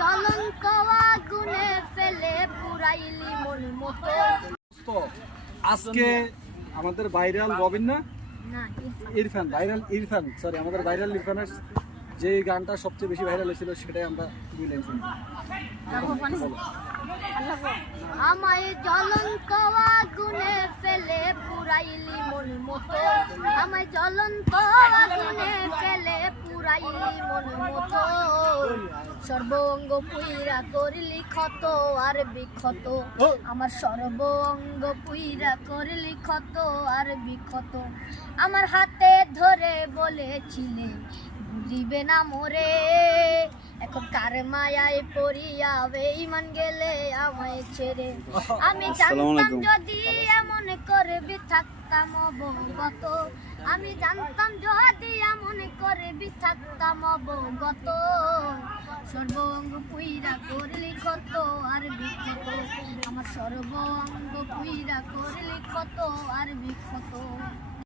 জ্বলন্ত আগুনে ফেলে পুরাইলি মন মতো। তো আজকে আমাদের ভাইরাল রবিন না না, ইরফান সরি আমাদের ভাইরাল ইরফানের যে গানটা সবচেয়ে বেশি ভাইরাল হয়েছিল সেটাই আমরা দুই লাইন শুনি। আমায় জ্বলন্ত আগুনে ফেলে পুরাইলি মন মতো, আমায় জ্বলন্ত আগুনে ফেলে পুরাইলি মন মতো। সর্বঙ্গ পুইরা করলি ক্ষত আর বিক্ষত, আমার সর্বঙ্গ পুইরা করলি ক্ষত আর বিক্ষত। আমার হাতে ধরে বলেছিলে ভুলিবে না মোরে, এখন কার মায়ায় পড়িয়া বেঈমান গেলে আমায় ছেড়ে। আমি জানতাম যদি এমন করবি থাকতাম অবগত, আমি জানতাম যদি এমন করবি থাকতাম অবগত। সর্বঙ্গ পুইরা করলি ক্ষত আর বিক্ষত, আমার সর্বঙ্গ পুইরা করলি ক্ষত আর বিক্ষত।